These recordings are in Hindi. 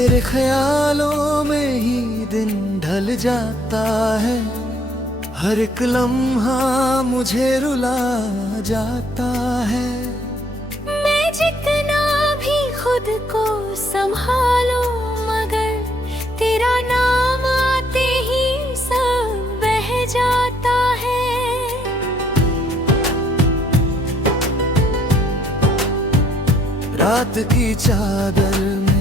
तेरे ख्यालों में ही दिन ढल जाता है, हर एक लम्हा मुझे रुला जाता है। मैं जितना भी खुद को संभालूं, मगर तेरा नाम आते ही सब बह जाता है। रात की चादर में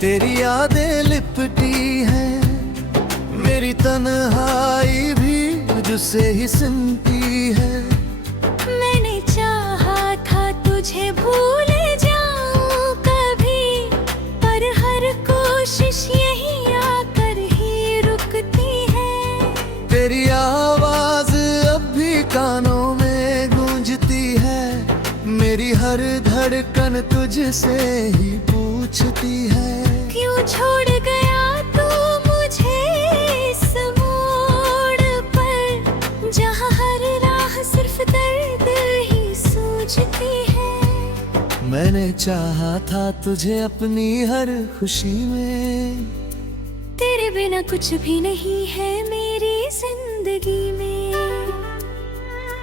तेरी यादें लिपटी हैं, मेरी तन्हाई भी तुझसे ही सिमटी है। मैंने चाहा था तुझे भूल जाऊं कभी, पर हर कोशिश यहीं आकर ही रुकती है। तेरी आवाज अब भी कानों में गूंजती है, मेरी हर धड़कन तुझसे ही पूछती है। क्यों छोड़ गया तू मुझे इस मोड़ पर, जहाँ हर राह सिर्फ दर्द ही सूझती है। मैंने चाहा था तुझे अपनी हर खुशी में, तेरे बिना कुछ भी नहीं है मेरी जिंदगी में।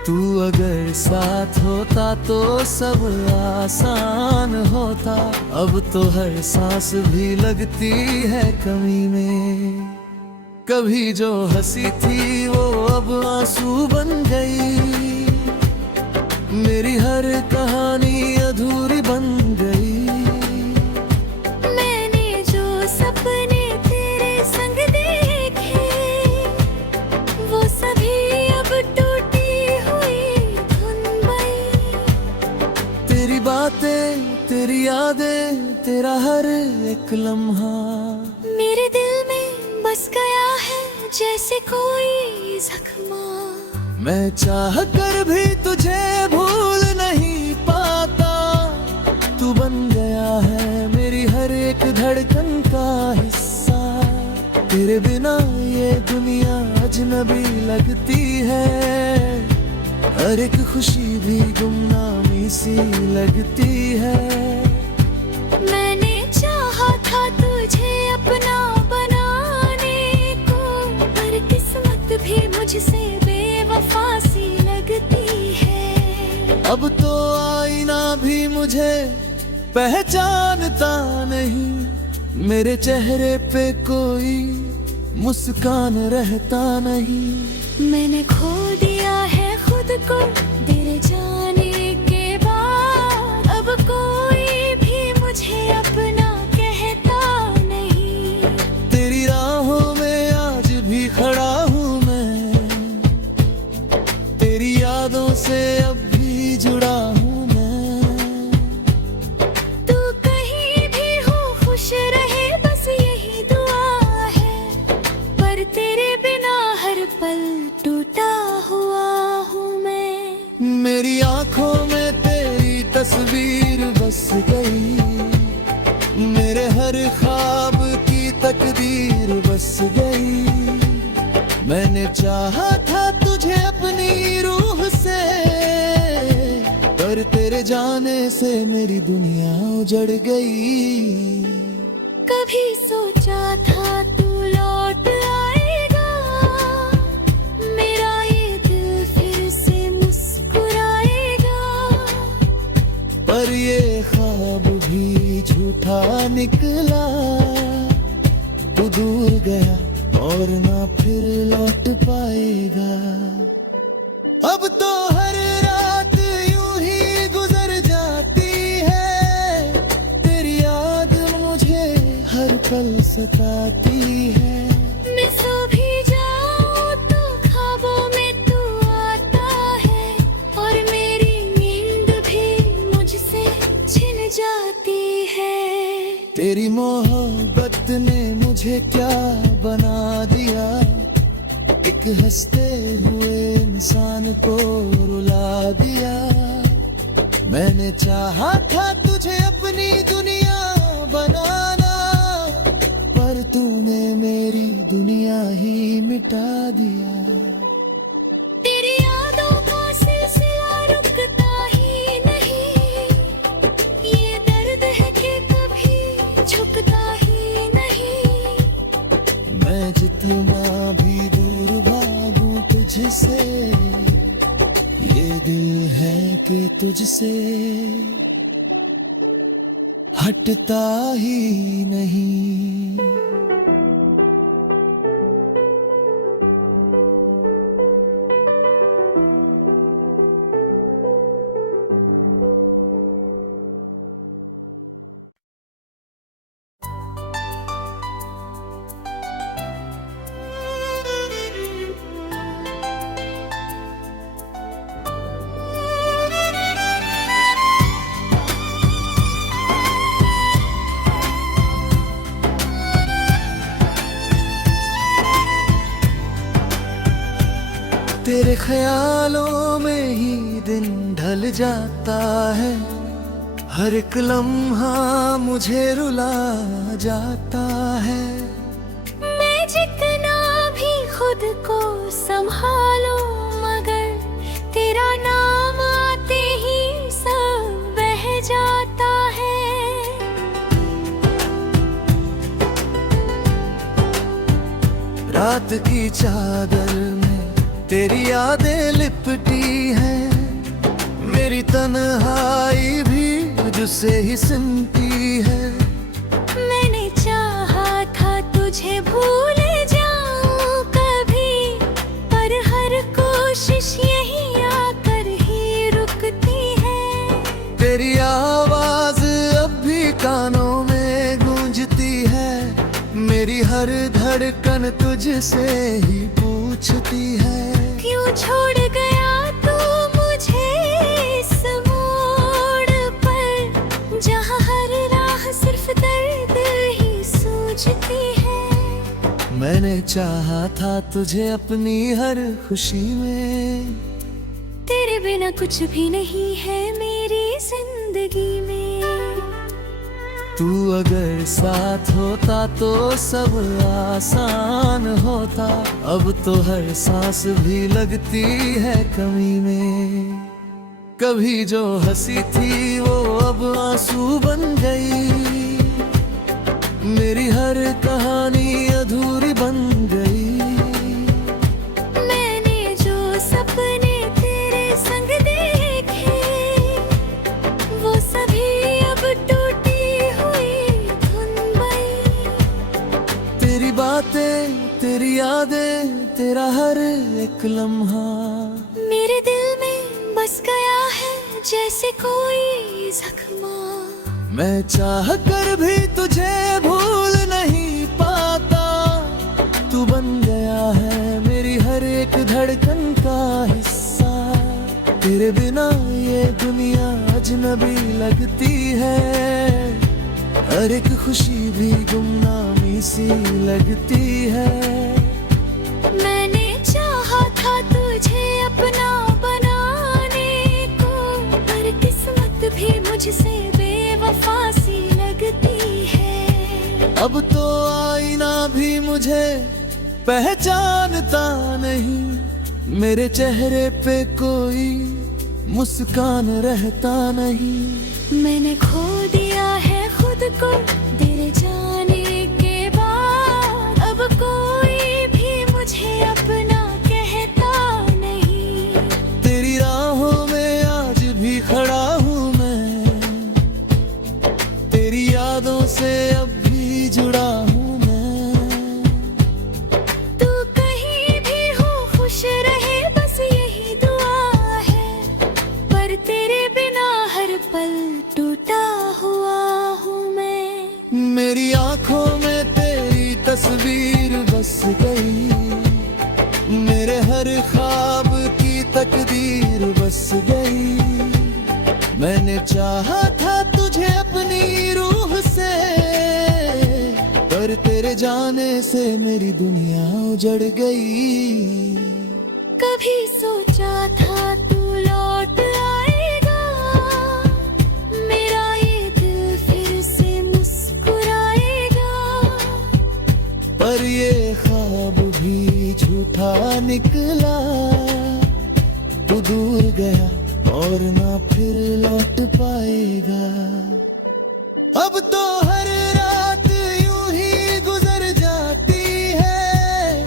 तू अगर साथ होता तो सब आसान होता, अब तो हर सांस भी लगती है कमी में। कभी जो हंसी थी वो अब आंसू बन गई, मेरी हर कहानी अधूरी बन गई। मैंने जो सपने तेरे संग देखे, वो सभी अब टूटी हुई धुन गई। तेरी बातें, तेरी यादें, तेरा हर एक लम्हा मेरे दिल में बस गया है जैसे कोई जख्मा। मैं चाह कर भी तुझे भूल नहीं पाता, तू बन गया है मेरी हर एक धड़कन का हिस्सा। तेरे बिना ये दुनिया अजनबी लगती है, हर एक खुशी भी गुमनामी सी लगती है। मैंने चाहा था तुझे अपना बनाने को, पर किस्मत भी मुझसे बेवफा सी लगती है। अब तो आईना भी मुझे पहचानता नहीं, मेरे चेहरे पे कोई मुस्कान रहता नहीं। मैंने खो दिया है खुद को तेरे जाने के बाद, अब कोई भी मुझे अपना कहता नहीं। तेरी राहों में आज भी खड़ा हूँ मैं, तेरी यादों से अब भी जुड़ा हूँ मैं। तू कहीं भी हो खुश रहे बस यही दुआ है, पर तेरे बिना हर पल टूटा हुआ हूँ मैं। मेरी आंखों में तेरी तस्वीर बस गई, मेरे हर ख्वाब की तकदीर बस गई। मैंने चाहा था तुझे अपनी रूह से, पर तेरे जाने से मेरी दुनिया उजड़ गई। कभी सोचा था तू लौट आएगा, मेरा ये दिल फिर से मुस्कुराएगा, पर ये ख्वाब भी झूठा निकला। तू दूर गया और ना फिर लौट पाएगा। अब तो हर रात यूं ही गुजर जाती है, तेरी याद मुझे हर पल सताती है। मैं सो भी जाऊं तो ख्वाबों में तू आता है, और मेरी नींद भी मुझसे छिन जाती है। तेरी मोहब्बत ने मुझे क्या बना दिया, एक हंसते हुए इंसान को रुला दिया। मैंने चाहा था तुझे अपनी दुनिया बनाना, पर तूने मेरी दुनिया ही मिटा दिया। तेरी यादों का सिलसिला रुकता ही नहीं, ये दर्द है कि कभी झुकता ही नहीं। के तुझसे हटता ही नहीं। तेरे ख्यालों में ही दिन ढल जाता है, हर एक लम्हा मुझे रुला जाता है। मैं जितना भी खुद को संभालूं, मगर तेरा नाम आते ही सब बह जाता है। रात की चादर में तेरी यादें लिपटी हैं, मेरी तन्हाई भी तुझसे ही सुनती है। मैंने चाहा था तुझे भूल जाऊं कभी, पर हर कोशिश यहीं आकर ही रुकती है। तेरी आवाज अब भी कानों में गूंजती है, मेरी हर धड़कन तुझसे ही पूछती है। क्यों छोड़ गया तू मुझे इस मोड़ पर, जहाँ हर राह सिर्फ दर्द ही सूझती है। मैंने चाहा था तुझे अपनी हर खुशी में, तेरे बिना कुछ भी नहीं है मेरी जिंदगी में। तू अगर साथ होता तो सब आसान होता, अब तो हर सांस भी लगती है कमी में। कभी जो हंसी थी वो अब आंसू बन गई, मेरी हर कहानी अधूरी बन गई। मैंने जो सपने तेरे संग देखे, वो सभी अब टूटी हुई धुन बनी। तेरी बातें, तेरी यादें, तेरा हर एक लम्हा मेरे दिल में बस गया है जैसे कोई जख्मा। मैं चाह कर भी तुझे भूल नहीं पाता, तू बन गया है मेरी हर एक धड़कन का हिस्सा। तेरे बिना ये दुनिया अजनबी लगती है, हर एक खुशी भी गुमनामी सी लगती है। मैंने चाहा था तुझे अपना बनाने को, पर किस्मत भी मुझसे बेवफा सी लगती है। अब तो आईना भी मुझे पहचानता नहीं, मेरे चेहरे पे कोई मुस्कान रहता नहीं। मैंने खो दिया है खुद को तेरे जाने के बाद, अब कोई भी मुझे अपना कहता नहीं। तेरी राहों में आज भी खड़ा हूँ मैं, तेरी यादों से अब भी जुड़ा हूँ मैं। तू कहीं भी हो खुश रहे बस यही दुआ है, पर तेरे बिना हर पल टूटा हुआ हूँ मैं। मेरी आंखों में तेरी तस्वीर बस गई, मेरे हर ख्वाब की तकदीर बस गई। मैंने चाहा था तुझे अपनी रूह से, पर तेरे जाने से मेरी दुनिया उजड़ गई। कभी सोचा था तू लौट आएगा, मेरा ये दिल फिर से मुस्कुराएगा, पर ये ख्वाब भी झूठा निकला। तू दूर गया और ना फिर लौट पाएगा। अब तो हर रात यूं ही गुजर जाती है,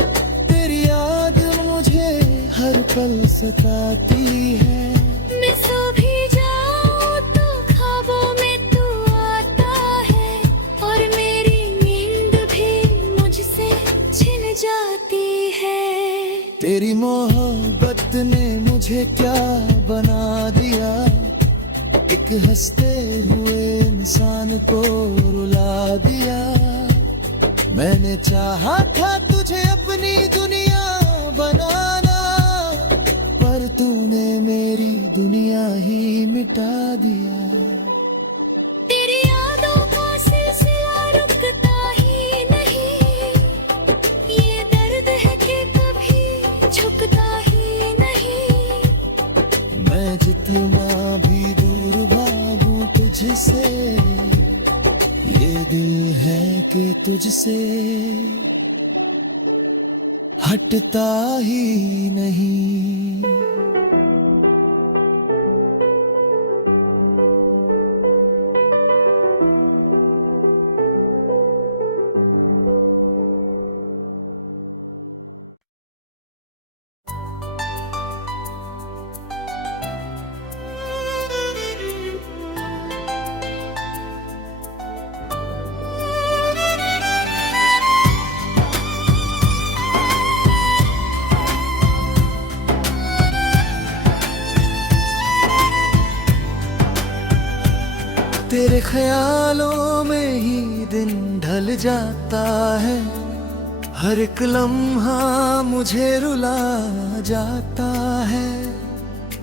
तेरी याद मुझे हर पल सताती है। मैं सो भी ने मुझे क्या बना दिया, एक हंसते हुए इंसान को रुला दिया। मैंने चाहा था तुझे अपनी दुनिया बनाना, पर तूने मेरी दुनिया ही मिटा दिया। तेरी यादों का सिलसिला रुकता ही नहीं, ये दर्द है कि कभी झुकता ही नहीं। मैं जितना भी दूर भागूं तुझसे, ये दिल है कि तुझसे हटता ही नहीं। तेरे ख्यालों में ही दिन ढल जाता है, हर एक लम्हा मुझे रुला जाता है।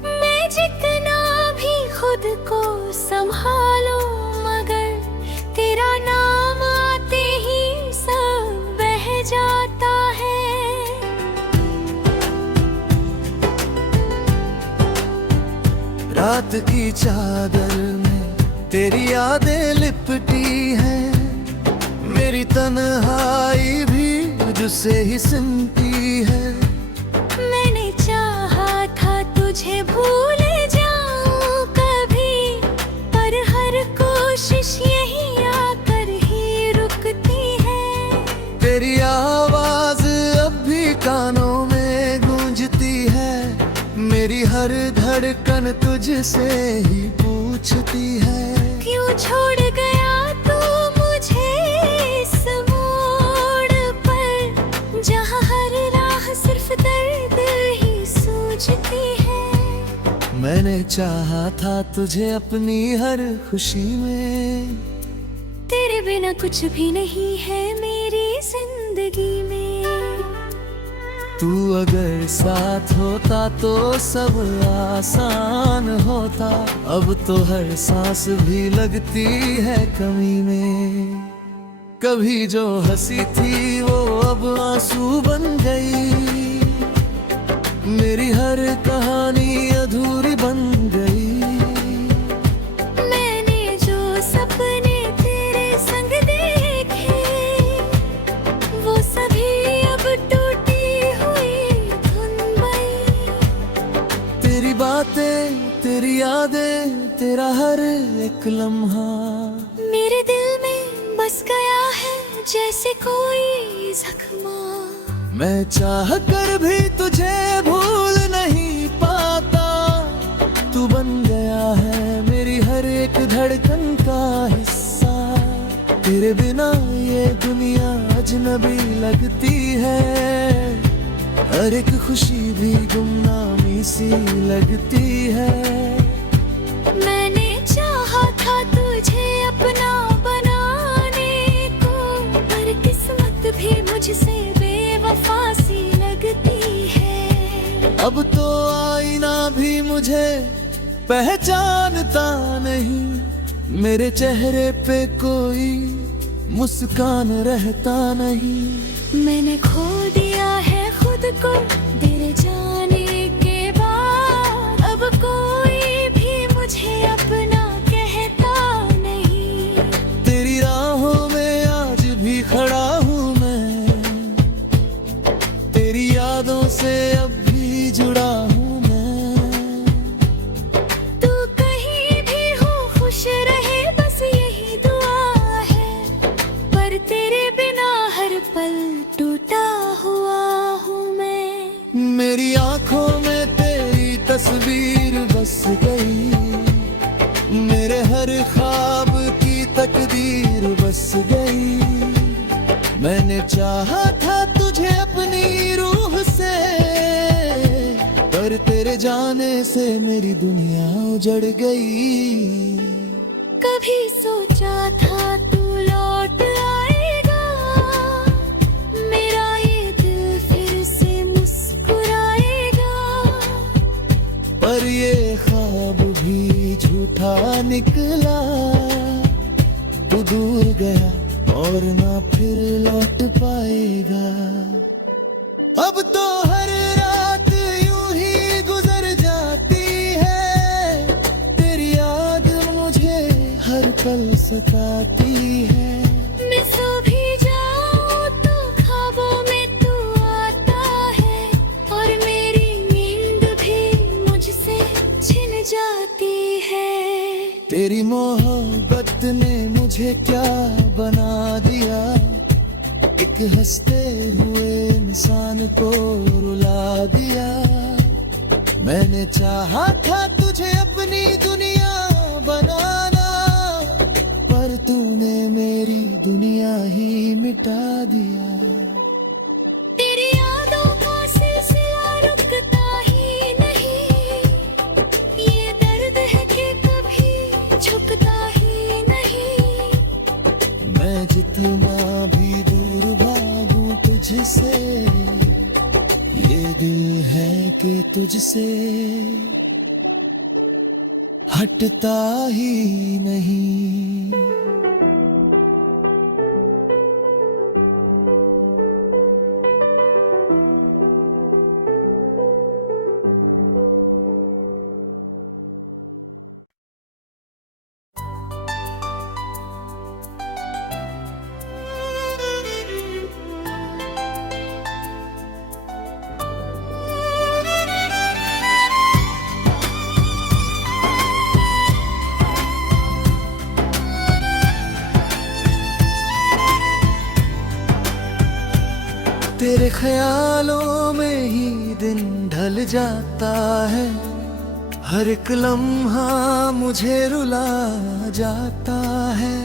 मैं जितना भी खुद को संभालूं, मगर तेरा नाम आते ही सब बह जाता है। रात की चादर में तेरी यादें लिपटी हैं, मेरी तन्हाई भी तुझसे ही सुनती है। मैंने चाहा था तुझे भूल जाऊं कभी, पर हर कोशिश यही आकर ही रुकती है। तेरी आवाज अब भी कानों में गूंजती है, मेरी हर धड़कन तुझसे ही पूछती है। क्यों छोड़ गया तू मुझे इस मोड़ पर, जहाँ हर राह सिर्फ दर्द ही सूझती है। मैंने चाहा था तुझे अपनी हर खुशी में, तेरे बिना कुछ भी नहीं है मेरी जिंदगी में। तू अगर साथ होता तो सब आसान होता, अब तो हर सांस भी लगती है कमी में। कभी जो हंसी थी वो अब आंसू बन गई, मेरी हर कहानी अधूरी बन गई। मैंने जो सपने तेरे संग देखे, वो सभी अब टूटी हुई धुन बनी। तेरी बातें, तेरी यादें, तेरा हर एक लम्हा मेरे दिल में बस गया है जैसे कोई जख्मा। मैं चाह कर भी तुझे भूल नहीं पाता, तू बन गया है मेरी हर एक धड़कन का हिस्सा। तेरे बिना ये दुनिया अजनबी लगती है, हर एक खुशी भी गुमनामी सी लगती है। मैंने चाहा था तुझे अपना बनाने को, पर किस्मत भी मुझसे बेवफा सी लगती है। अब तो आईना भी मुझे पहचानता नहीं, मेरे चेहरे पे कोई मुस्कान रहता नहीं। मैंने खो दिया है खुद को तेरे जाने के बाद, अब कोई भी मुझे अपना कहता नहीं। तेरी राहों में आज भी खड़ा हूँ मैं, तेरी यादों से अब भी जुड़ा हूँ मैं। तू कहीं भी हो खुश रहे बस यही दुआ है, पर तेरे बिना हर पल टूटा हुआ हूँ मैं। मेरी आंखों में तेरी तस्वीर बस गई, मेरे हर ख्वाब की तकदीर बस गई। मैंने चाहा था तुझे अपनी रूह से, पर जाने से मेरी दुनिया उजड़ गई। कभी सोचा था तू लौट आएगा, मेरा ये दिल फिर से मुस्कुराएगा। पर ये ख्वाब भी झूठा निकला, तू दूर गया और ना फिर लौट पाएगा। अब तो हर रात यूं ही गुजर जाती है, तेरी याद मुझे हर पल सताती है। मैं सो भी जाऊं तो ख्वाबों में तू आता है, और मेरी नींद भी मुझसे छिन जाती है। तेरी मोहब्बत ने मुझे क्या बना दिया, एक हंसते हुए इंसान को रुला दिया। मैंने चाहा था तुझे अपनी दुनिया बनाना, पर तूने मेरी दुनिया ही मिटा दिया। तेरी यादों का सिलसिला रुकता ही नहीं, ये दर्द है कि कभी झुकता ही नहीं। मैं जितना भी दूर भागूं तुझसे, ये दिल है कि तुझसे हटता ही नहीं। तेरे ख्यालों में ही दिन ढल जाता है, हर एक लम्हा मुझे रुला जाता है।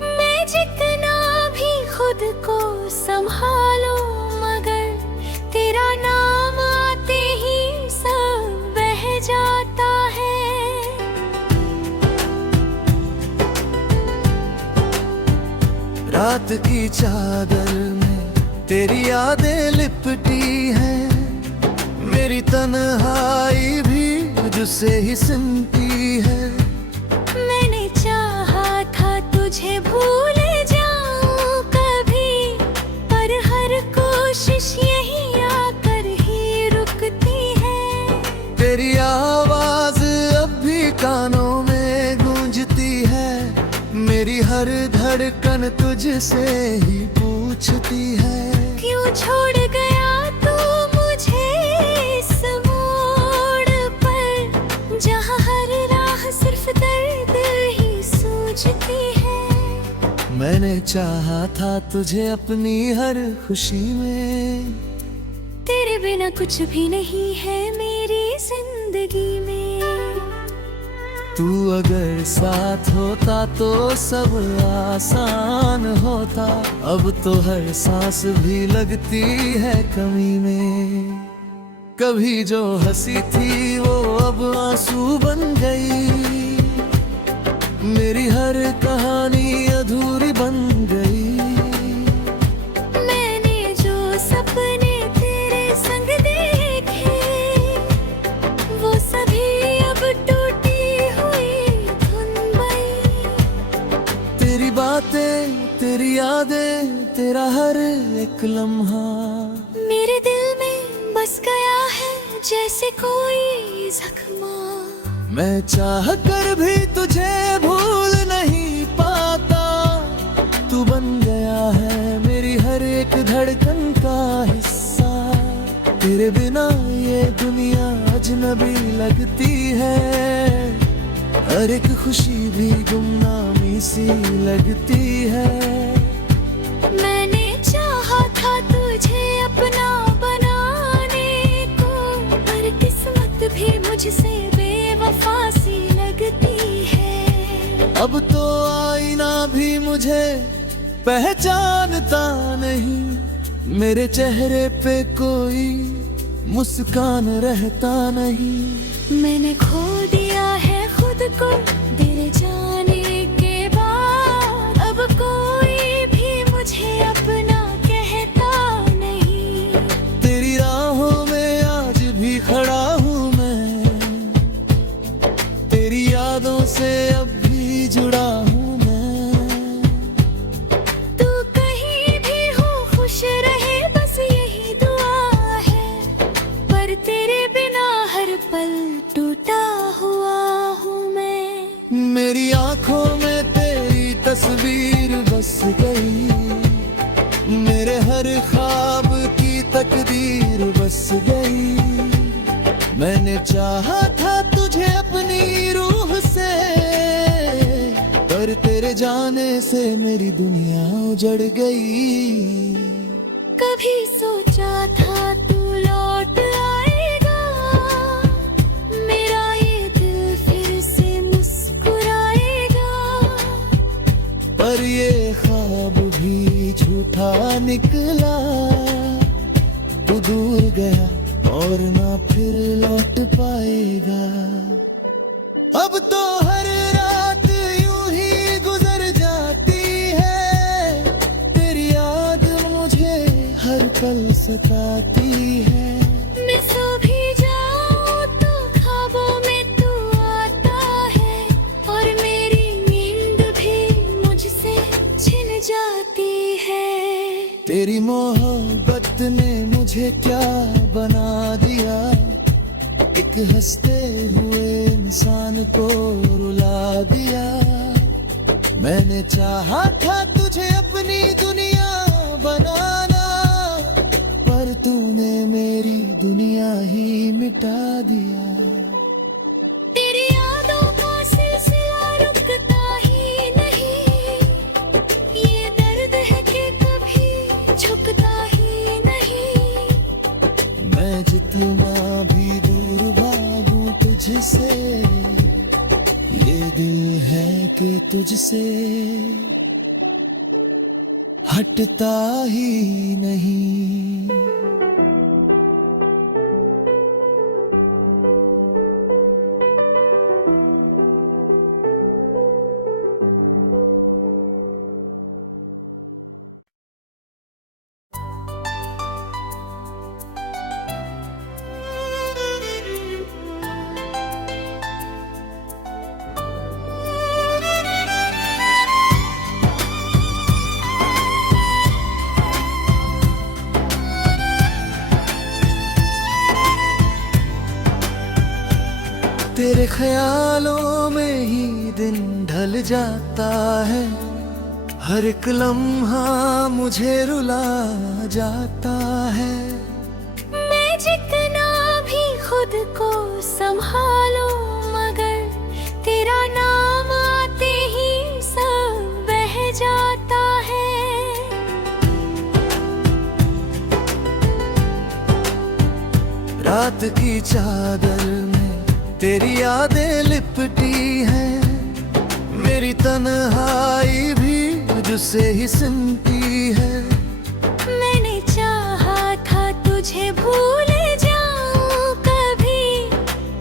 मैं जितना भी खुद को संभालूं, मगर तेरा नाम आते ही सब बह जाता है। रात की चादर में तेरी यादें लिपटी हैं, मेरी तन्हाई भी तुझसे ही सिमटी है। मैंने चाहा था तुझे भूल जाऊं कभी, पर हर कोशिश यहीं आकर ही रुकती है। तेरी आवाज अब भी कानों में गूंजती है, मेरी हर धड़कन तुझसे ही पूछती है। क्यों छोड़ गया तू मुझे इस मोड़ पर, जहाँ हर राह सिर्फ दर्द ही सूझती है। मैंने चाहा था तुझे अपनी हर खुशी में, तेरे बिना कुछ भी नहीं है मेरी जिंदगी में। तू अगर साथ होता तो सब आसान होता, अब तो हर सांस भी लगती है कमी में। कभी जो हंसी थी वो अब आंसू बन गई, मेरी हर कहानी अधूरी बन गई। मैंने जो सपने तेरे संग देखे, वो सभी अब टूटी हुई धुन गई। तेरी बातें, तेरी यादें, तेरा हर एक लम्हा मेरे दिल में बस गया है जैसे कोई जख्मा। मैं चाह कर भी तुझे भूल नहीं पाता, तू बन गया है मेरी हर एक धड़कन का हिस्सा। तेरे बिना ये दुनिया अजनबी लगती है, हर एक खुशी भी गुमनामी सी लगती है। मैंने चाहा था तुझे अपना बनाने को, पर किस्मत भी मुझसे बेवफा सी लगती है। अब तो आईना भी मुझे पहचानता नहीं, मेरे चेहरे पे कोई मुस्कान रहता नहीं। मैंने खो दिया है खुद को तेरे जाने के बाद, अब कोई भी मुझे अपना कहता नहीं। तेरी राहों में आज भी खड़ा हूँ मैं, तेरी यादों से अब भी जुड़ा हूँ मैं। तू कहीं भी हो खुश रहे बस यही दुआ है, पर तेरे बिना हर पल टूटा हुआ हूँ मैं। मेरी आंखों में तेरी तस्वीर बस गई, मेरे हर ख्वाब की तकदीर बस गई। मैंने चाहा था तुझे अपनी रूह से, पर तेरे जाने से मेरी दुनिया उजड़ गई। कभी सोचा था तू लौट आएगा, मेरा ये दिल फिर से मुस्कुराएगा, पर ये ख्वाब भी झूठा निकला। तू दूर गया और ना फिर लौट पाएगा। अब तो हर रात यूं ही गुजर जाती है, तेरी याद मुझे हर पल सताती है। मैं सो भी जाऊं तो ख्वाबों में तू आता है, और मेरी नींद भी मुझसे छिन जाती है। तेरी मोहब्बत ने मुझे क्या बना दिया, एक हंसते हुए इंसान को रुला दिया। मैंने चाहा था तुझे अपनी दुनिया बनाना, पर तूने मेरी दुनिया ही मिटा दिया। तेरी यादों का सिलसिला रुकता ही नहीं, ये दर्द है कि कभी झुकता ही नहीं। मैं जितना भी दूर भागूं तुझसे, ये दिल है कि तुझसे हटता ही नहीं। तेरे ख्यालों में ही दिन ढल जाता है, हर एक लम्हा मुझे रुला जाता है। मैं जितना भी खुद को संभालूं, मगर तेरा नाम आते ही सब बह जाता है। रात की चादर में तेरी यादें लिपटी हैं, मेरी तन्हाई भी तुझसे ही सिमटी है। मैंने चाहा था तुझे भूल जाऊं कभी,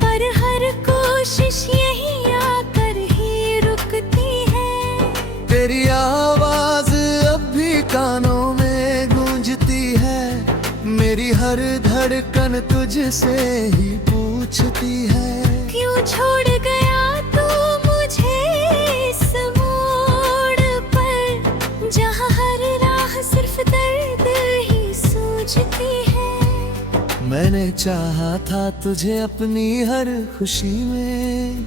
पर हर कोशिश यहीं आकर ही रुकती है। तेरी आवाज अब भी कानों में गूंजती है, मेरी हर धड़कन तुझसे ही पूछती है। क्यों छोड़ गया तू मुझे इस मोड़ पर, जहाँ हर राह सिर्फ दर्द ही सूझती है। मैंने चाहा था तुझे अपनी हर खुशी में,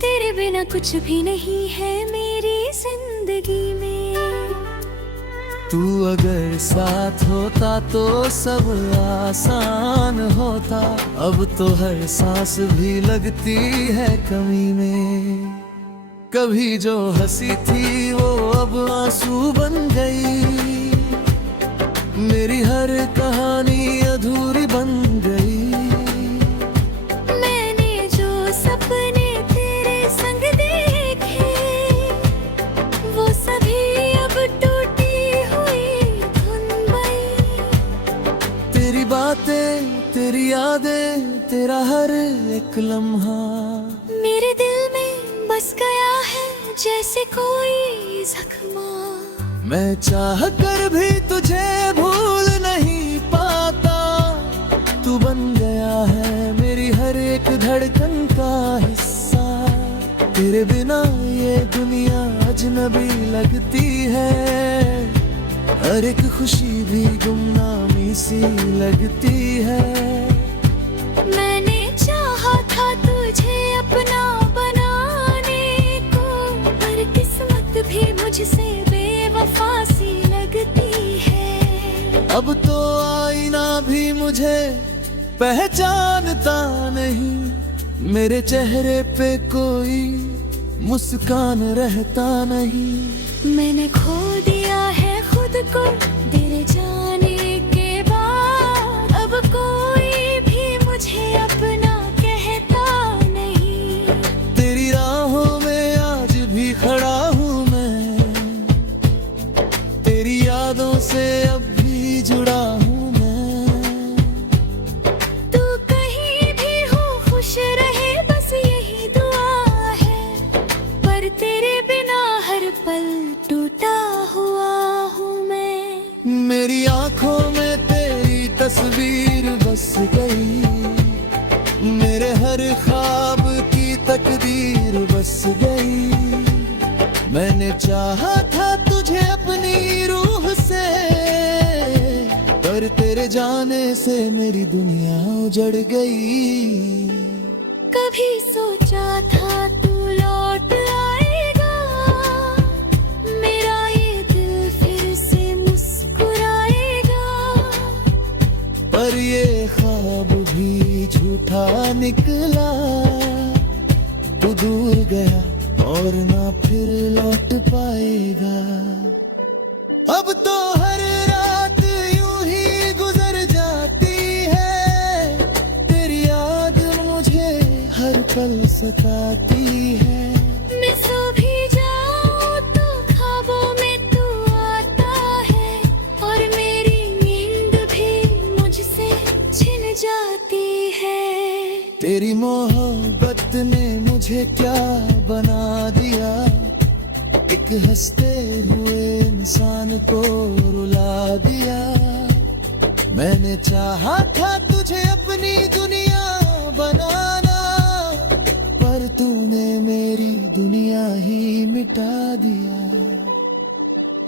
तेरे बिना कुछ भी नहीं है मेरी जिंदगी में। तू अगर साथ होता तो सब आसान होता, अब तो हर सांस भी लगती है कमी में। कभी जो हंसी थी वो अब आंसू बन गई, मेरी हर कहानी अधूरी बन गई। मैंने जो सपने तेरे संग देखे, वो सभी अब टूटी हुई धुन बनी। तेरी बातें मेरा हर एक लम्हा। मेरे दिल में बस गया है जैसे कोई जख्मा। मैं चाह कर भी तुझे भूल नहीं पाता, तू बन गया है मेरी हर एक धड़कन का हिस्सा। तेरे बिना ये दुनिया अजनबी लगती है, हर एक खुशी भी गुमनामी सी लगती है। मैंने चाहा था तुझे अपना बनाने को, पर किस्मत भी मुझसे बेवफा सी लगती है। अब तो आईना भी मुझे पहचानता नहीं, मेरे चेहरे पे कोई मुस्कान रहता नहीं। मैंने खो दिया है खुद को तेरे जाने के बाद, अब कोई भी मुझे अपना कहता नहीं। तेरी राहों में आज भी खड़ा हूँ मैं, तेरी यादों से अब भी जुड़ा हूँ मैं। तू कहीं भी हो खुश रहे बस यही दुआ है, पर तेरे बिना हर पल टूटा हुआ हूँ मैं। मेरी आंखों में तेरी तस्वीर बस गई, मेरे हर ख्वाब की तकदीर बस गई। मैंने चाहा था तुझे अपनी रूह से, पर तेरे जाने से मेरी दुनिया उजड़ गई। कभी सोचा था तू लौट आएगा, मेरा ये दिल फिर से मुस्कुराएगा, पर ये ख्वाब भी झूठा निकला। तू दूर गया और ना फिर लौट पाएगा। अब तो हर रात यूं ही गुजर जाती है, तेरी याद मुझे हर पल सताती है। मैं सो भी जाऊं तो ख्वाबों में तू आता है, और मेरी नींद भी मुझसे छिन जाती है। तेरी मोहब्बत ने मुझे क्या बना दिया, एक हंसते हुए इंसान को रुला दिया। मैंने चाहा था तुझे अपनी दुनिया बनाना, पर तूने मेरी दुनिया ही मिटा दिया।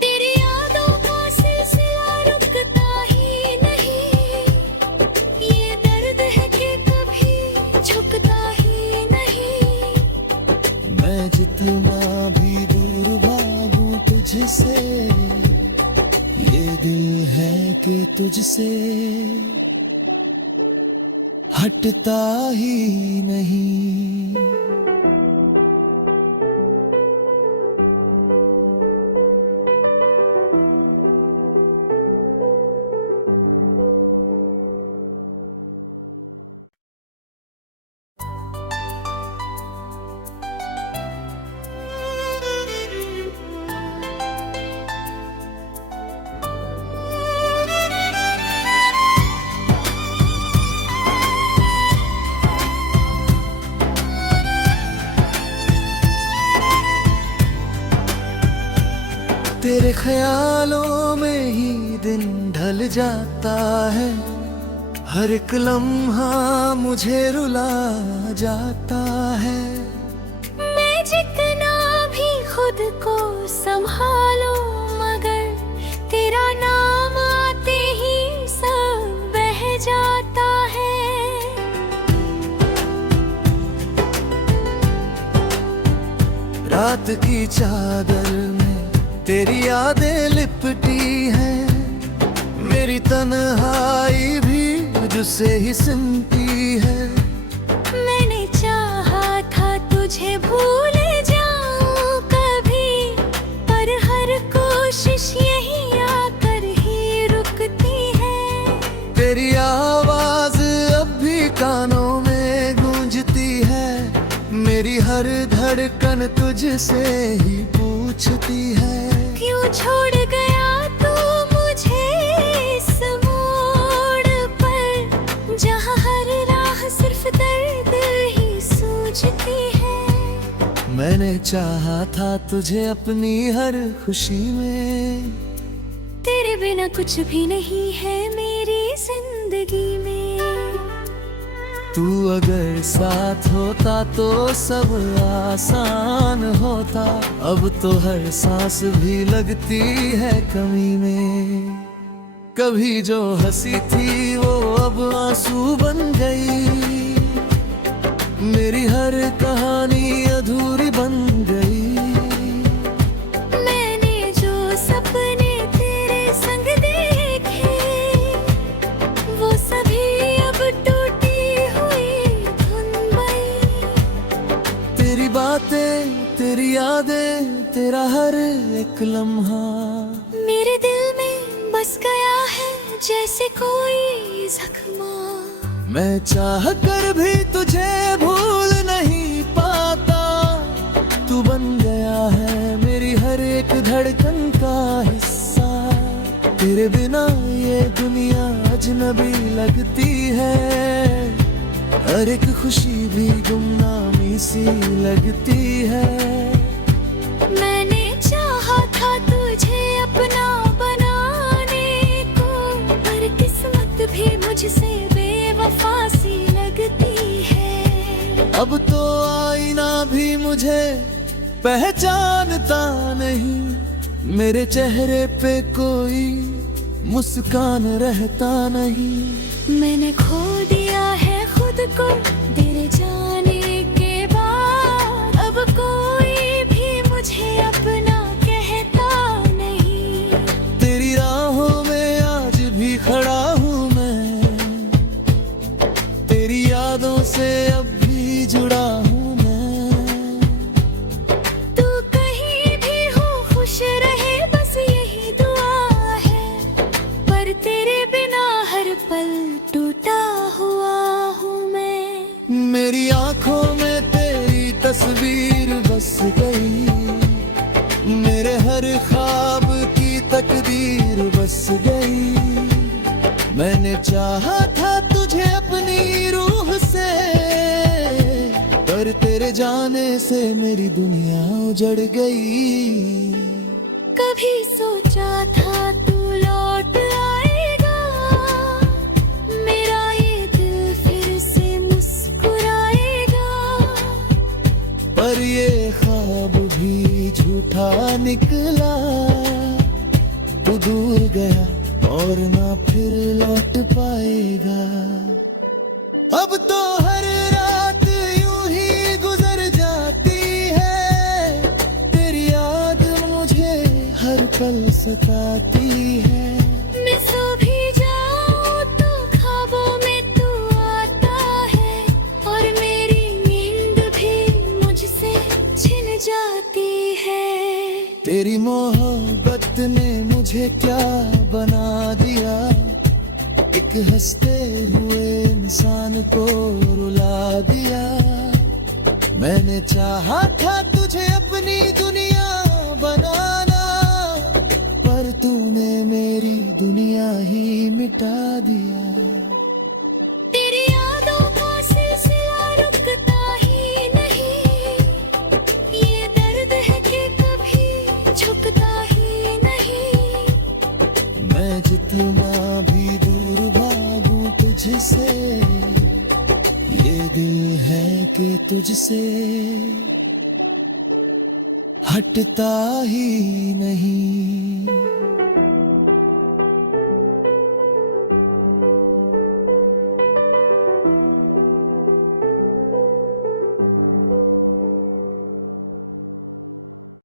तेरी यादों का सिलसिला रुकता ही नहीं, ये दर्द है कि कभी झुकता ही नहीं। मैं जितना भी दूर भागूं तुझसे, ये दिल है कि तुझसे हटता ही नहीं। तेरे ख्यालों में ही दिन ढल जाता है, हर एक लम्हा मुझे रुला जाता है। मैं जितना भी खुद को संभालूं, मगर तेरा नाम आते ही सब बह जाता है। रात की चादर में तेरी यादें लिपटी हैं, मेरी तन्हाई भी तुझसे ही सिमटी है। मैंने चाहा था तुझे भूल जाऊं कभी, पर हर कोशिश यही आकर ही रुकती है। तेरी आवाज अब भी कानों में गूंजती है, मेरी हर धड़कन तुझसे ही पूछती है। क्यों छोड़ गया तू मुझे इस मोड़ पर, जहाँ हर राह सिर्फ मैंने चाहा था तुझे अपनी हर खुशी में, तेरे बिना कुछ भी नहीं है मेरी जिंदगी में। तू अगर साथ होता तो सब आसान होता, अब तो हर सांस भी लगती है कमी में। कभी जो हंसी थी वो अब आंसू बन गई, मेरी हर कहानी अधूरी बन गई। मैंने जो सपने तेरे संग देखे, वो सभी अब टूटी हुई धुन गई। तेरी बातें, तेरी यादें, तेरा हर एक लम्हा मेरे दिल में बस गया है जैसे कोई जख्मा। मैं चाह कर भी तुझे भूल नहीं पाता, तू बन गया है मेरी हर एक धड़कन का हिस्सा। तेरे बिना ये दुनिया अजनबी लगती है, हर एक खुशी भी गुमनामी सी लगती है। मैंने चाहा था तुझे अपना बनाने को, पर किस्मत भी मुझसे बेवफा सी लगती है। अब तो आईना भी मुझे पहचानता नहीं, मेरे चेहरे पे कोई मुस्कान रहता नहीं। मैंने खो दिया है खुद को तेरे जाने के बाद, अब कोई भी मुझे अपना कहता नहीं। तेरी राहों में आज भी खड़ा हूँ मैं, तेरी यादों से अब भी जुड़ा हूँ मैं। तू कहीं भी हो खुश रहे बस यही दुआ है, पर तेरे बिना हर पल टूटा हुआ हूँ मैं। मेरी आंखों में तेरी तस्वीर बस गई, मेरे हर ख्वाब की तकदीर बस गई। मैंने चाहा था तुझे अपनी रूह से, पर तेरे जाने से मेरी दुनिया उजड़ गई। कभी सोचा था तू लौट आएगा, मेरा ये दिल फिर से मुस्कुराएगा। पर ये ख्वाब भी झूठा निकला, तू दूर गया और ना फिर लौट पाएगा। अब तो हर रात यूं ही गुजर जाती है, तेरी याद मुझे हर पल सताती है। मैं सो भी जाऊं तो ख्वाबों में तू आता है, और मेरी नींद भी मुझसे छिन जाती है। तेरी मोहब्बत ने मुझे क्या बना दिया, एक हंसते हुए इंसान को रुला दिया। मैंने चाहा था तुझे अपनी दुनिया बनाना, पर तूने मेरी दुनिया ही मिटा दिया। तेरी यादों का सिलसिला रुकता ही नहीं, ये दर्द है कि कभी झुकता ही नहीं। मैं जितना भी दूर भागूं तुझसे, ये दिल है कि तुझसे हटता ही नहीं।